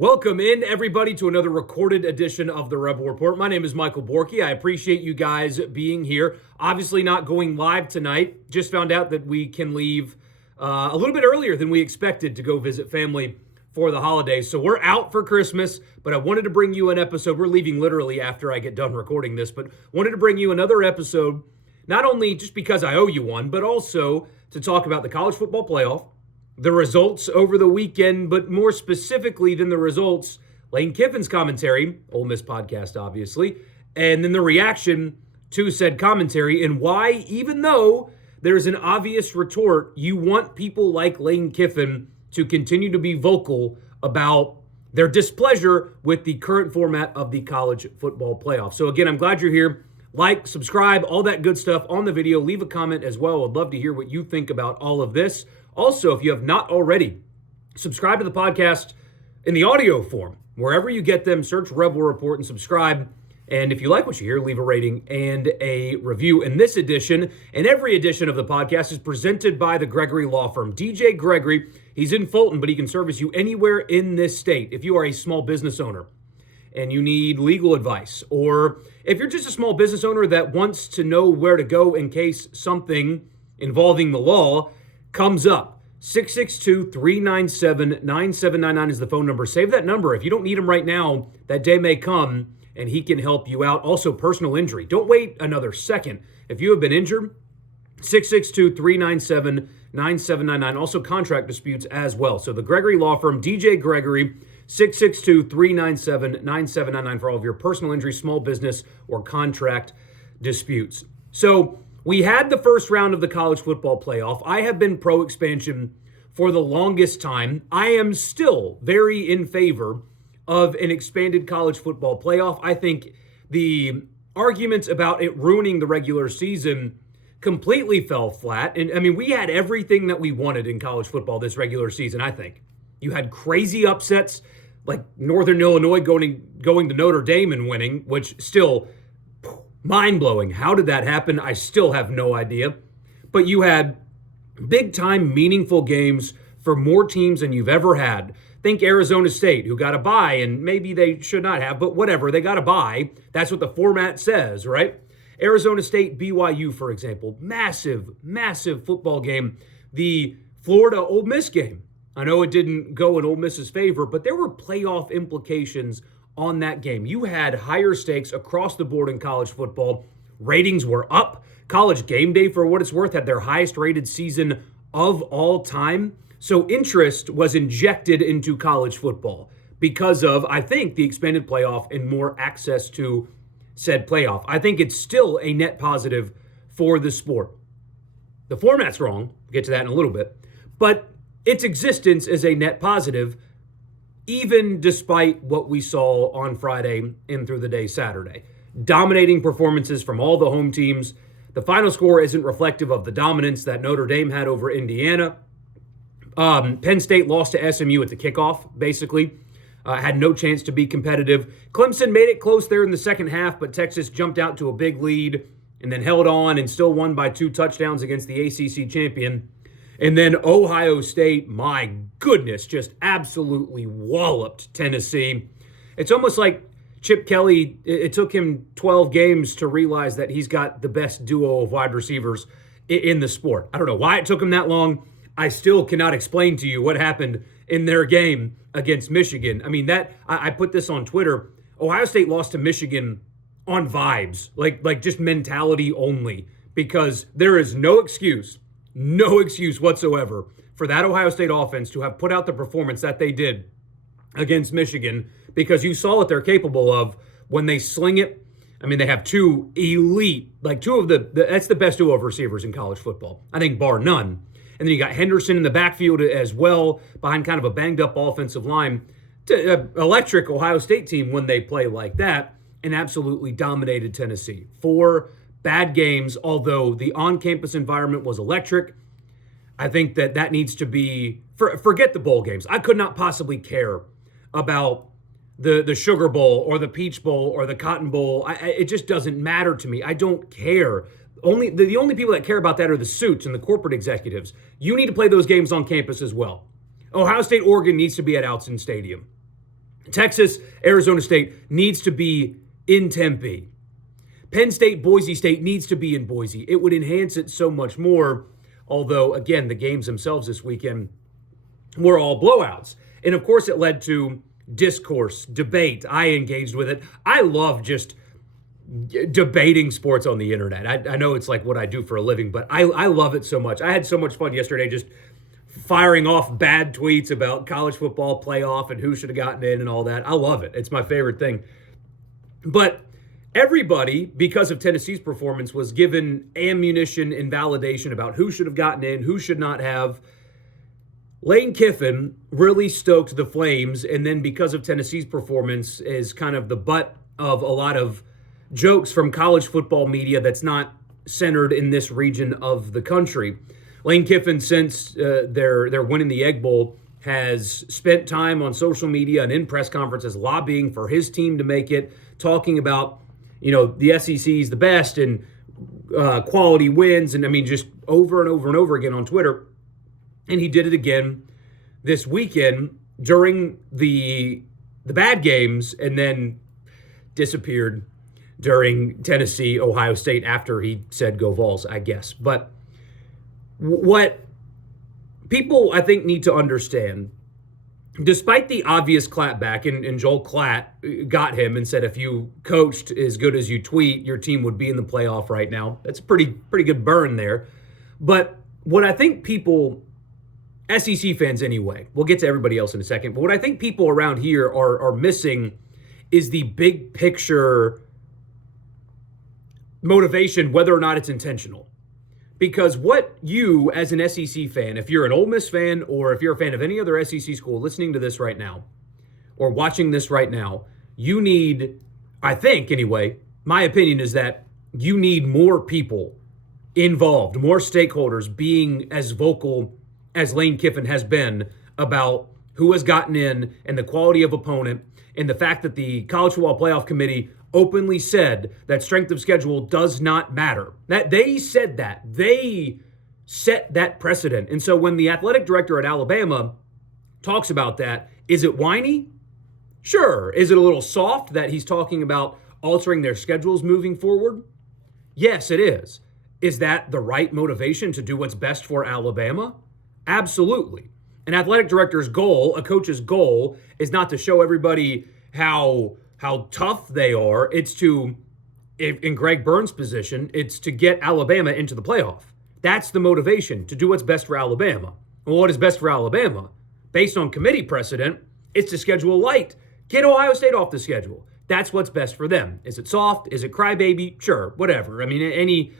Welcome in, everybody, to another recorded edition of the Rebel Report. My name is Michael Borky. I appreciate you guys being here. Obviously not going live tonight. Just found out that we can leave a little bit earlier than we expected to go visit family for the holidays. So we're out for Christmas, but I wanted to bring you an episode. We're leaving literally after I get done recording this, but wanted to bring you another episode, not only just because I owe you one, but also to talk about the college football playoff, the results over the weekend, but more specifically than the results, Lane Kiffin's commentary, Ole Miss podcast, obviously, and then the reaction to said commentary and why, even though there's an obvious retort, you want people like Lane Kiffin to continue to be vocal about their displeasure with the current format of the college football playoff. So again, I'm glad you're here. Like, subscribe, all that good stuff on the video. Leave a comment as well. I'd love to hear what you think about all of this. Also, if you have not already, subscribe to the podcast in the audio form. Wherever you get them, search Rebel Report and subscribe. And if you like what you hear, leave a rating and a review. And this edition and every edition of the podcast is presented by the Gregory Law Firm. DJ Gregory, he's in Fulton, but he can service you anywhere in this state. If you are a small business owner and you need legal advice, or if you're just a small business owner that wants to know where to go in case something involving the law comes up, 662-397-9799 is the phone number. Save that number. If you don't need him right now, that day may come and he can help you out. Also, personal injury. Don't wait another second. If you have been injured, 662-397-9799. Also, contract disputes as well. So the Gregory Law Firm, DJ Gregory, 662-397-9799 for all of your personal injury, small business, or contract disputes. So we had the first round of the college football playoff. I have been pro-expansion for the longest time. I am still very in favor of an expanded college football playoff. I think the arguments about it ruining the regular season completely fell flat. And I mean, we had everything that we wanted in college football this regular season, I think. You had crazy upsets like Northern Illinois going to Notre Dame and winning, which still mind-blowing. How did that happen? I still have no idea. But you had big-time, meaningful games for more teams than you've ever had. Think Arizona State, who got a bye, and maybe they should not have, but whatever, they got a bye. That's what the format says, right? Arizona State, BYU, for example. Massive, massive football game. The Florida-Ole Miss game. I know it didn't go in Ole Miss's favor, but there were playoff implications on that game. You had higher stakes across the board in college football. Ratings were up. College Game Day, for what it's worth, had their highest rated season of all time. So interest was injected into college football because of, I think, the expanded playoff and more access to said playoff. I think it's still a net positive for the sport. The format's wrong. We'll get to that in a little bit. But its existence is a net positive, even despite what we saw on Friday and through the day Saturday. Dominating performances from all the home teams. The final score isn't reflective of the dominance that Notre Dame had over Indiana. Penn State lost to SMU at the kickoff, basically. Had no chance to be competitive. Clemson made it close there in the second half, but Texas jumped out to a big lead and then held on and still won by 2 touchdowns against the ACC champion. And then Ohio State, my goodness, just absolutely walloped Tennessee. It's almost like Chip Kelly, it took him 12 games to realize that he's got the best duo of wide receivers in the sport. I don't know why it took him that long. I still cannot explain to you what happened in their game against Michigan. I mean, I put this on Twitter. Ohio State lost to Michigan on vibes, like just mentality only, because there is no excuse whatsoever for that Ohio State offense to have put out the performance that they did against Michigan, because you saw what they're capable of when they sling it. I mean, they have two elite, like that's the best duo of receivers in college football, I think, bar none. And then you got Henderson in the backfield as well, behind kind of a banged-up offensive line. Electric Ohio State team when they play like that, and absolutely dominated Tennessee. 4 bad games, although the on-campus environment was electric. I think that needs to be, forget the bowl games. I could not possibly care about the Sugar Bowl or the Peach Bowl or the Cotton Bowl. It just doesn't matter to me. I don't care. The only people that care about that are the suits and the corporate executives. You need to play those games on campus as well. Ohio State, Oregon needs to be at Autzen Stadium. Texas, Arizona State needs to be in Tempe. Penn State, Boise State needs to be in Boise. It would enhance it so much more. Although, again, the games themselves this weekend were all blowouts. And of course, it led to discourse, debate. I engaged with it. I love just debating sports on the internet. I know it's like what I do for a living, but I love it so much. I had so much fun yesterday just firing off bad tweets about college football playoff and who should have gotten in and all that. I love it. It's my favorite thing. But everybody, because of Tennessee's performance, was given ammunition and validation about who should have gotten in, who should not have. Lane Kiffin really stoked the flames, and then because of Tennessee's performance, is kind of the butt of a lot of jokes from college football media that's not centered in this region of the country. Lane Kiffin, since they're winning the Egg Bowl, has spent time on social media and in press conferences lobbying for his team to make it, talking about, the SEC is the best and quality wins. And I mean, just over and over and over again on Twitter. And he did it again this weekend during the bad games and then disappeared during Tennessee, Ohio State after he said go Vols, I guess. But what people, I think, need to understand, despite the obvious clapback, and Joel Klatt got him and said if you coached as good as you tweet, your team would be in the playoff right now. That's a pretty good burn there. But what I think people, SEC fans anyway, we'll get to everybody else in a second, but what I think people around here are missing is the big picture motivation, whether or not it's intentional. Because what you, as an SEC fan, if you're an Ole Miss fan or if you're a fan of any other SEC school listening to this right now or watching this right now, you need, I think anyway, my opinion is that you need more people involved, more stakeholders being as vocal as Lane Kiffin has been about who has gotten in and the quality of opponent, and the fact that the College Football Playoff Committee openly said that strength of schedule does not matter. That they said that. They set that precedent. And so when the athletic director at Alabama talks about that, is it whiny? Sure. Is it a little soft that he's talking about altering their schedules moving forward? Yes, it is. Is that the right motivation to do what's best for Alabama? Absolutely. An athletic director's goal, a coach's goal, is not to show everybody how tough they are. It's to, in Greg Burns' position, it's to get Alabama into the playoff. That's the motivation, to do what's best for Alabama. Well, what is best for Alabama? Based on committee precedent, it's to schedule light. Get Ohio State off the schedule. That's what's best for them. Is it soft? Is it crybaby? Sure, whatever. I mean, any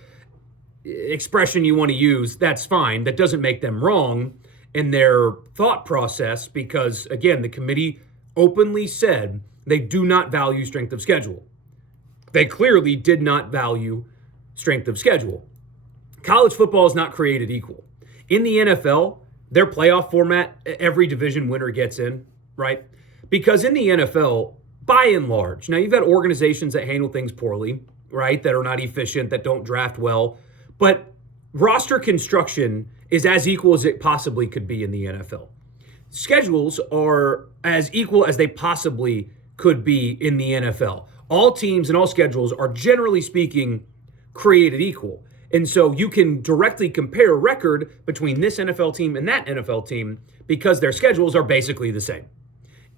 expression you want to use, that's fine. That doesn't make them wrong in their thought process because, again, the committee openly said they do not value strength of schedule. They clearly did not value strength of schedule. College football is not created equal. In the NFL, their playoff format, every division winner gets in, right? Because in the NFL, by and large, now you've got organizations that handle things poorly, right? That are not efficient, that don't draft well. But roster construction is as equal as it possibly could be in the NFL. Schedules are as equal as they possibly could be in the NFL. All teams and all schedules are, generally speaking, created equal. And so you can directly compare record between this NFL team and that NFL team because their schedules are basically the same.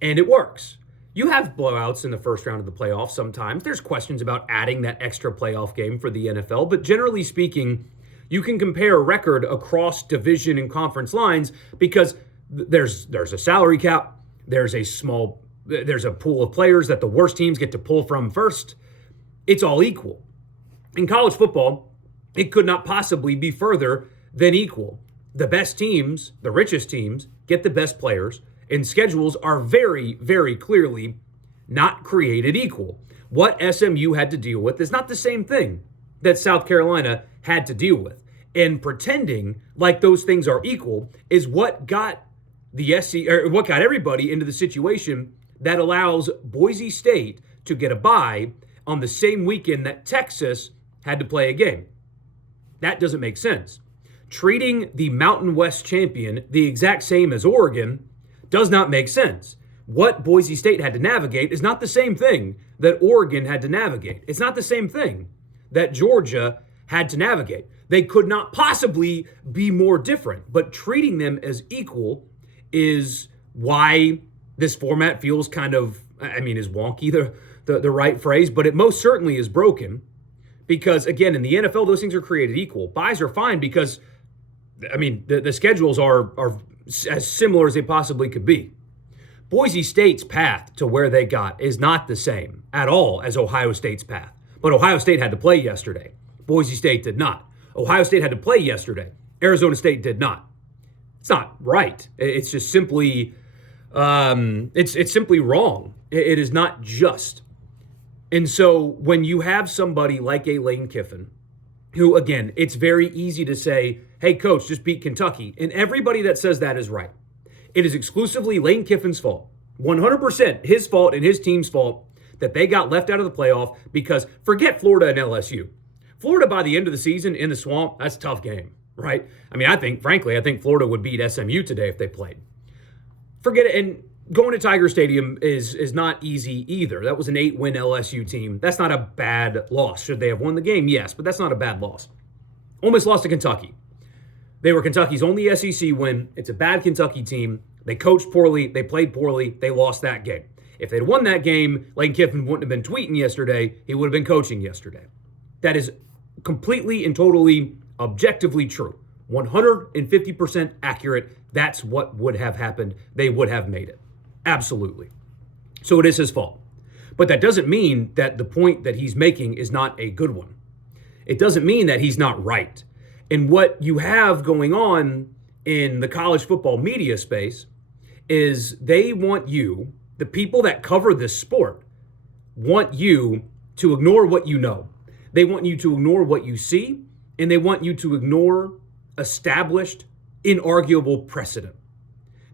And it works. You have blowouts in the first round of the playoffs sometimes. There's questions about adding that extra playoff game for the NFL. But generally speaking, you can compare record across division and conference lines because there's a salary cap. There's a pool of players that the worst teams get to pull from first. It's all equal. In college football, it could not possibly be further than equal. The best teams, the richest teams, get the best players, and schedules are very, very clearly not created equal. What SMU had to deal with is not the same thing that South Carolina had to deal with. And pretending like those things are equal is what got what got everybody into the situation that allows Boise State to get a bye on the same weekend that Texas had to play a game. That doesn't make sense. Treating the Mountain West champion the exact same as Oregon does not make sense. what Boise State had to navigate is not the same thing that Oregon had to navigate. It's not the same thing that Georgia had to navigate. They could not possibly be more different, but treating them as equal is why this format feels kind of, is wonky the right phrase, but it most certainly is broken because, again, in the NFL, those things are created equal. Buys are fine because, the schedules are as similar as they possibly could be. Boise State's path to where they got is not the same at all as Ohio State's path. But Ohio State had to play yesterday. Boise State did not. Ohio State had to play yesterday. Arizona State did not. It's not right. It's just simply, it's simply wrong. It is not just. And so when you have somebody like a Lane Kiffin, who, again, it's very easy to say, hey, coach, just beat Kentucky. And everybody that says that is right. It is exclusively Lane Kiffin's fault. 100% his fault and his team's fault that they got left out of the playoff because forget Florida and LSU. Florida, by the end of the season in the swamp, that's a tough game, right? I think Florida would beat SMU today if they played. Forget it. And going to Tiger Stadium is not easy either. That was an 8-win LSU team. That's not a bad loss. Should they have won the game? Yes, but that's not a bad loss. Almost lost to Kentucky. They were Kentucky's only SEC win. It's a bad Kentucky team. They coached poorly. They played poorly. They lost that game. If they'd won that game, Lane Kiffin wouldn't have been tweeting yesterday. He would have been coaching yesterday. That is completely and totally objectively true. 150% accurate. That's what would have happened. They would have made it. Absolutely. So it is his fault. But that doesn't mean that the point that he's making is not a good one. It doesn't mean that he's not right. And what you have going on in the college football media space is they want you, the people that cover this sport, want you to ignore what you know. They want you to ignore what you see, and they want you to ignore established, inarguable precedent.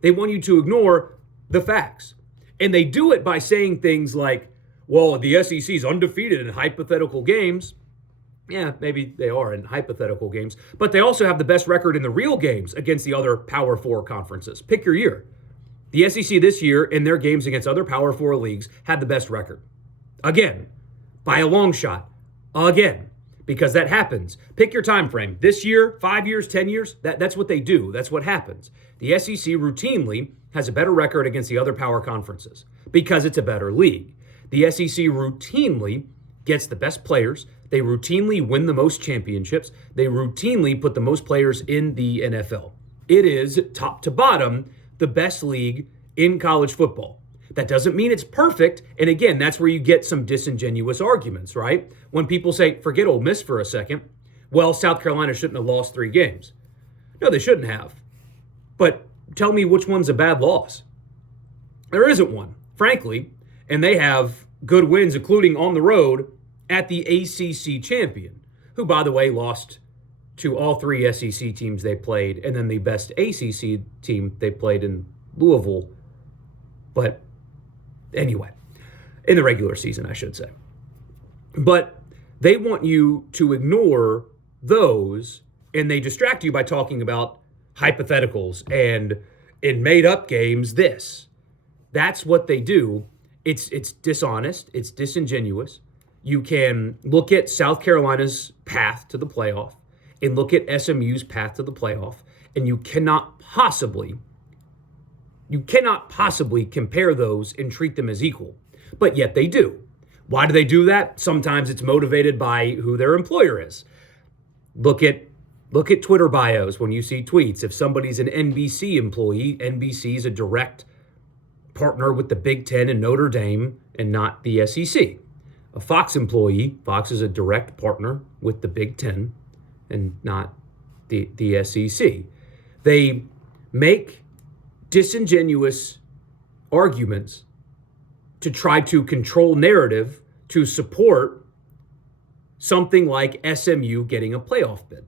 They want you to ignore the facts. And they do it by saying things like, well, the SEC is undefeated in hypothetical games. Yeah, maybe they are in hypothetical games, but they also have the best record in the real games against the other Power 4 conferences. Pick your year. The SEC this year in their games against other Power 4 leagues had the best record. Again, by a long shot. Again, because that happens. Pick your time frame. This year, 5 years, 10 years, that's what they do. That's what happens. The SEC routinely has a better record against the other power conferences because it's a better league. The SEC routinely gets the best players. They routinely win the most championships. They routinely put the most players in the NFL. It is, top to bottom, the best league in college football. That doesn't mean it's perfect. And again, that's where you get some disingenuous arguments, right? When people say, forget Ole Miss for a second. Well, South Carolina shouldn't have lost 3 games. No, they shouldn't have. But tell me which one's a bad loss. There isn't one, frankly. And they have good wins, including on the road at the ACC champion, who, by the way, lost to all 3 SEC teams they played, and then the best ACC team they played in Louisville. But anyway, in the regular season, I should say. But they want you to ignore those, and they distract you by talking about hypotheticals and in made-up games, this. That's what they do. It's dishonest. It's disingenuous. You can look at South Carolina's path to the playoff and look at SMU's path to the playoff, and you cannot possibly compare those and treat them as equal. But yet they do. Why do they do that? Sometimes it's motivated by who their employer is. Look at Twitter bios when you see tweets. If somebody's an NBC employee, NBC is a direct partner with the Big Ten and Notre Dame and not the SEC. A Fox employee, Fox is a direct partner with the Big Ten and not the SEC. They make disingenuous arguments to try to control narrative to support something like SMU getting a playoff bid.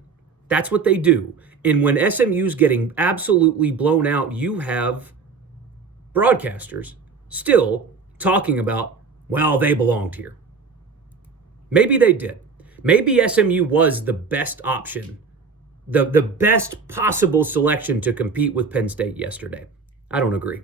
That's what they do. And when SMU's getting absolutely blown out, you have broadcasters still talking about, well, they belonged here. Maybe they did. Maybe SMU was the best option, the best possible selection to compete with Penn State yesterday. I don't agree.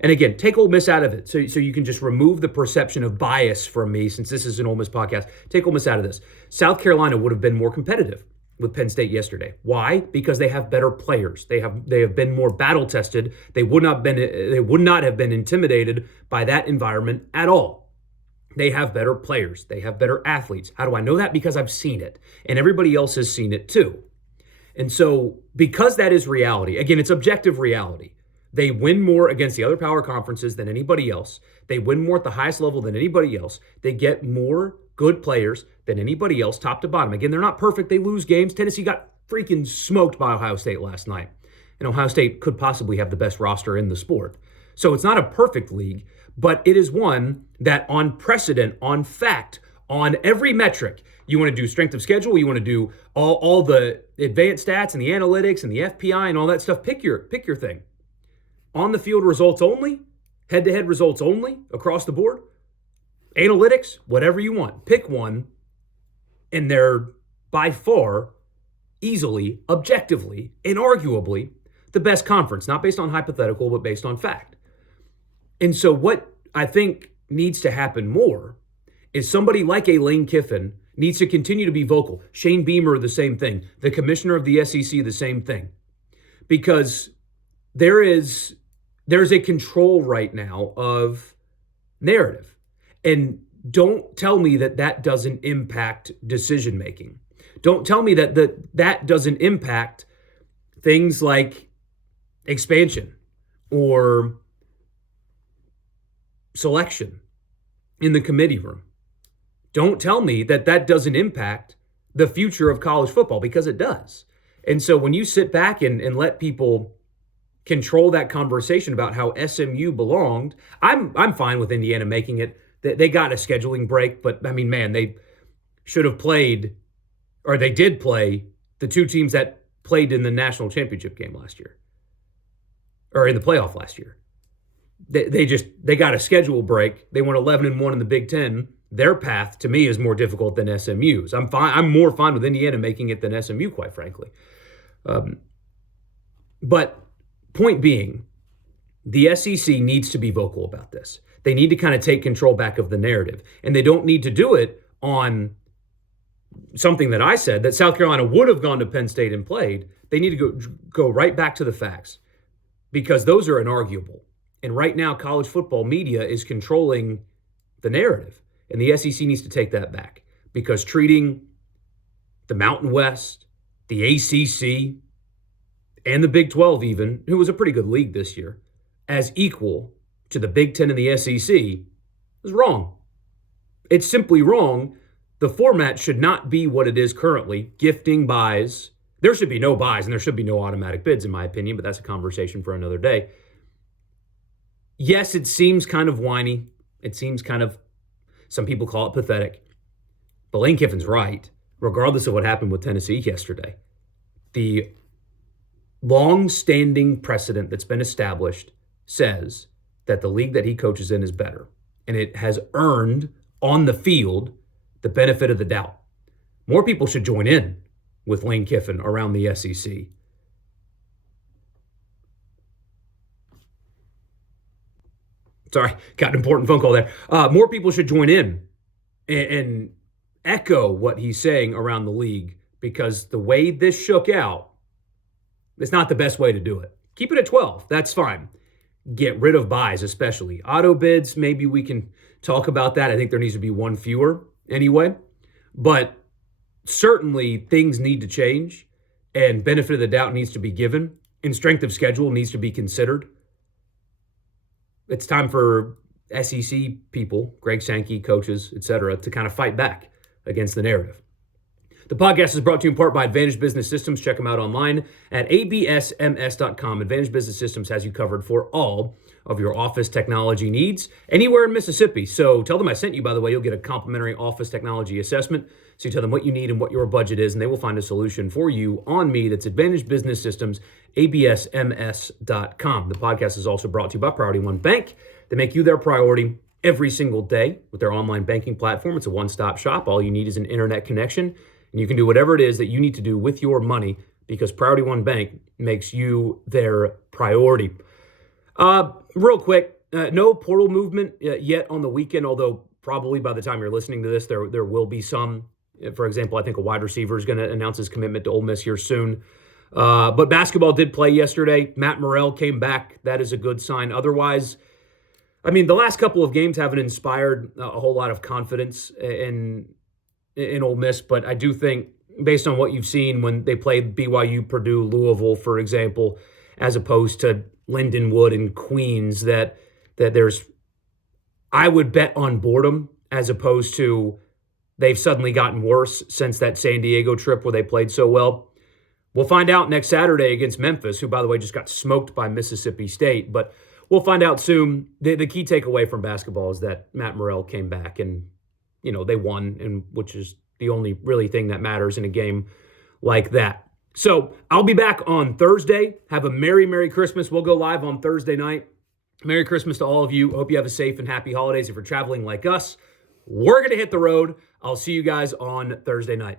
And again, take Ole Miss out of it so you can just remove the perception of bias from me, since this is an Ole Miss podcast. Take Ole Miss out of this. South Carolina would have been more competitive with Penn State yesterday. Why? Because they have better players. They have been more battle tested. They would not have been intimidated by that environment at all. They have better players. They have better athletes. How do I know that? Because I've seen it, and everybody else has seen it too. And so, because that is reality, again, it's objective reality. They win more against the other power conferences than anybody else. They win more at the highest level than anybody else. They get more good players than anybody else, top to bottom. Again, they're not perfect. They lose games. Tennessee got freaking smoked by Ohio State last night. And Ohio State could possibly have the best roster in the sport. So it's not a perfect league, but it is one that on precedent, on fact, on every metric, you want to do strength of schedule, you want to do all the advanced stats and the analytics and the FPI and all that stuff. Pick your thing. On the field results only, head-to-head results only, across the board, analytics, whatever you want. Pick one, and they're by far, easily, objectively, inarguably, the best conference, not based on hypothetical, but based on fact. And so what I think needs to happen more is somebody like a Lane Kiffin needs to continue to be vocal. Shane Beamer, the same thing. The commissioner of the SEC, the same thing. Because there's a control right now of narrative. And don't tell me that doesn't impact decision making. Don't tell me that doesn't impact things like expansion or selection in the committee room. Don't tell me that doesn't impact the future of college football, because it does. And so when you sit back and let people control that conversation about how SMU belonged, I'm fine with Indiana making it. They got a scheduling break, but I mean, man, they should have played, or they did play, the two teams that played in the national championship game last year, or in the playoff last year. They got a schedule break. They went 11-1 in the Big Ten. Their path to me is more difficult than SMU's. I'm more fine with Indiana making it than SMU, quite frankly. But point being, the SEC needs to be vocal about this. They need to kind of take control back of the narrative. And they don't need to do it on something that I said, that South Carolina would have gone to Penn State and played. They need to go right back to the facts, because those are inarguable. And right now, college football media is controlling the narrative. And the SEC needs to take that back, because treating the Mountain West, the ACC, and the Big 12 even, who was a pretty good league this year, as equal to the Big 10 and the SEC is wrong. It's simply wrong. The format should not be what it is currently, gifting buys. There should be no buys, and there should be no automatic bids, in my opinion, but that's a conversation for another day. Yes, it seems kind of whiny. It seems kind of, some people call it pathetic. But Lane Kiffin's right, regardless of what happened with Tennessee yesterday. The long-standing precedent that's been established says that the league that he coaches in is better. And it has earned, on the field, the benefit of the doubt. More people should join in with Lane Kiffin around the SEC. Sorry, got an important phone call there. More people should join in and echo what he's saying around the league, because the way this shook out, it's not the best way to do it. Keep it at 12. That's fine. Get rid of buys, especially. Auto bids, maybe we can talk about that. I think there needs to be one fewer anyway. But certainly things need to change, and benefit of the doubt needs to be given, and strength of schedule needs to be considered. It's time for SEC people, Greg Sankey, coaches, etc., to kind of fight back against the narrative. The podcast is brought to you in part by Advantage Business Systems. Check them out online at absms.com. Advantage Business Systems has you covered for all of your office technology needs anywhere in Mississippi. So tell them I sent you, by the way. You'll get a complimentary office technology assessment. So you tell them what you need and what your budget is, and they will find a solution for you on me. That's Advantage Business Systems, absms.com. The podcast is also brought to you by Priority One Bank. They make you their priority every single day with their online banking platform. It's a one-stop shop. All you need is an internet connection, and you can do whatever it is that you need to do with your money, because Priority One Bank makes you their priority. Real quick, no portal movement yet on the weekend, although probably by the time you're listening to this, there will be some. For example, I think a wide receiver is going to announce his commitment to Ole Miss here soon. But basketball did play yesterday. Matt Morrell came back. That is a good sign. Otherwise, I mean, the last couple of games haven't inspired a whole lot of confidence in Ole Miss, but I do think, based on what you've seen when they played BYU, Purdue, Louisville, for example, as opposed to Lindenwood and Queens, that there's, I would bet on boredom as opposed to they've suddenly gotten worse since that San Diego trip where they played so well. We'll find out next Saturday against Memphis, who, by the way, just got smoked by Mississippi State. But we'll find out soon. The key takeaway from basketball is that Matt Morrell came back and, they won, and which is the only really thing that matters in a game like that. So I'll be back on Thursday. Have a Merry, Merry Christmas. We'll go live on Thursday night. Merry Christmas to all of you. Hope you have a safe and happy holidays if you're traveling like us. We're going to hit the road. I'll see you guys on Thursday night.